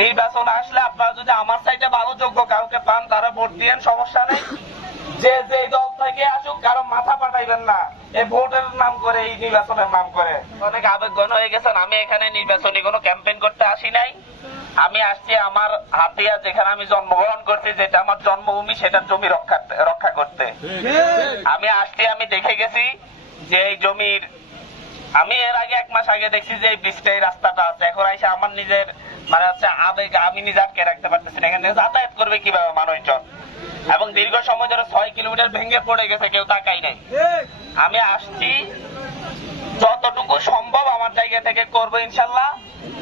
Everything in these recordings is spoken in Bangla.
নির্বাচন আসলে আপনারা যদি আমার সাইডে ভালো যোগ্য কাউকে পান তারা ভোট দিয়েন, সমস্যা নেই। যে যে দল থেকে আসুক কারো মাথা পাঠাইবেন না এই ভোটের নাম করে, এই নির্বাচনের নাম করে। অনেক আবেগঘন হয়ে গেছেন। আমি এখানে নির্বাচনী কোনো ক্যাম্পেইন করতে আসি নাই। আমি আসছি আমার হাতিয়া, যেখানে আমি জন্মগ্রহণ করছি, যেটা আমার জন্মভূমি, সেটার জমি রক্ষা করতে আমি আসছি। আমি দেখে গেছি যে এই জমির, আমি এর আগে 1 মাস আগে দেখছি যে এই ব্রিজটা, এই রাস্তাটা আছে। এখন এসে আমার নিজের মানে হচ্ছে আবেগ, আমি নিজে আটকে রাখতে পারতেছি না। এখানে যাতায়াত করবে কিভাবে মানুষজন? এবং দীর্ঘ সময় ধরে 6 কিলোমিটার ভেঙে পড়ে গেছে, কেউ তাকাই নাই। আমি আসছি, যতটুকু সম্ভব আমার জায়গা থেকে করবো ইনশাল্লাহ।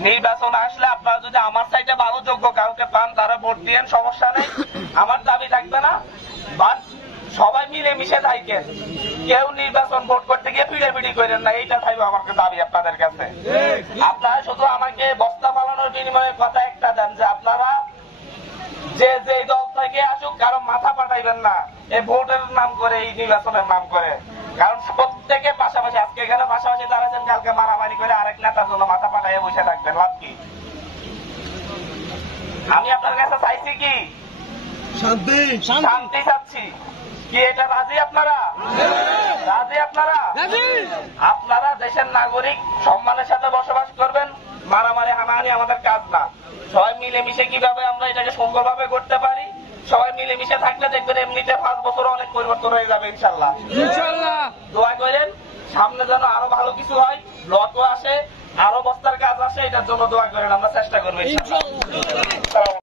নির্বাচন আসলে আপনারা যদি আমার সাইডে ভালো যোগ্য কাউকে পান তারা ভোট দিয়েন, সমস্যা নেই। আমার দাবি থাকবে না, বাট সবাই মিলে মিশে থাকেন। কেউ নির্বাচন ভোট করতে গিয়ে পিড়াপিড়ি করেন না, এইটা থাকবে আমার দাবি আপনাদের কাছে। আপনারা শুধু আমাকে বস্তা পালানোর বিনিময়ে কথা একটা দেন যে আপনারা যে যে দল থেকে আসুক কারো মাথা পাঠাইবেন না এই ভোটের নাম করে, এই নির্বাচনের নাম করে। কারণ প্রত্যেকে পাশাপাশি, আজকে এখানে পাশাপাশি দাঁড়াচ্ছেন, কালকে মারামারি করে আরেক নেতার জন্য মাথা পাঠাইয়া বসে থাকবেন, লাভ কি? আমি আপনার কাছে চাইছি কি? শান্তি চাচ্ছি। কি এটা রাজি আপনারা? রাজি আপনারা? আপনারা দেশের নাগরিক, সম্মানের সাথে বসবাস করবেন। মারামারি হানাহানি আমাদের কাজ না। সবাই মিলেমিশে কিভাবে আমরা এটাকে সুন্দরভাবে করতে পারি, সবাই মিলেমিশে থাকলে দেখবেন এমনিতে 5 বছর অনেক পরিবর্তন হয়ে যাবে ইনশাল্লাহ। দোয়া করেন সামনে যেন আরো ভালো কিছু হয়, লটও আসে, আরো বস্তার কাজ আসে, এটার জন্য দোয়া করেন। আমরা চেষ্টা করবো ইনশাল্লাহ।